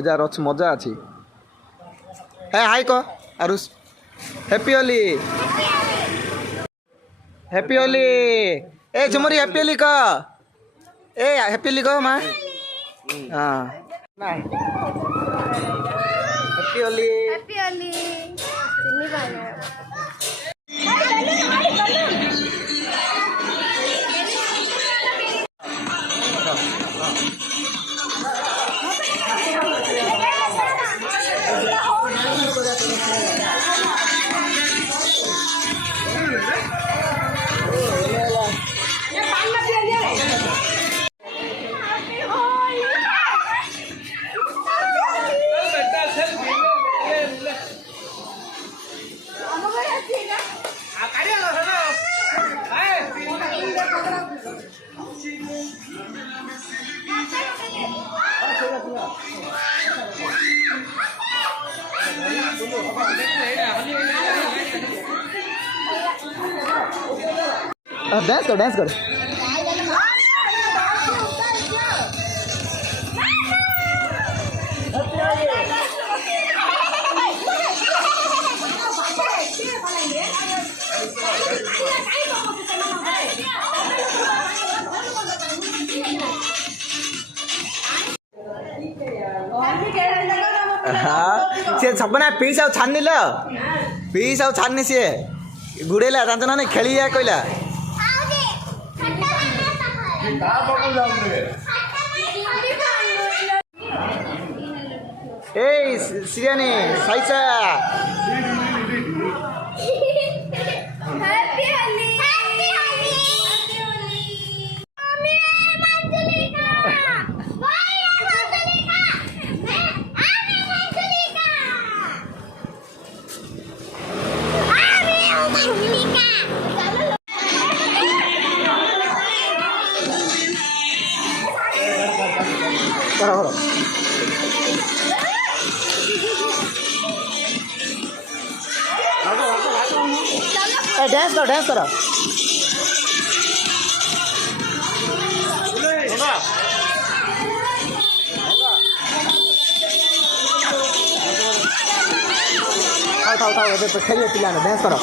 ଏଯାର ଅଛି ମଜା ଅଛି। ହେ ହାଇ କହ ଆରୁଷ ହ୍ୟାପି ହୋଲି ହ୍ୟାପି ହୋଲି ଏ ଝୁମୁରି ହ୍ୟାପି ହୋଲି କହ ଏ ହ୍ୟାପି ହୋଲି କହ ମା ହଁ happy Holi Happy Ali. Sini banyak. Dance कर सी सबना पीस आउ छानी ल पीस आउ छानी सी गुड़ेला जान ना खेली कहला ए सियानी साइसा Happy Ali. Happy Ali. Mami Manjulika. Bye Manjulika. Ami Manjulika. Ami Manjulika. करो डांस करो थाओ खेलिए पिला डांस करो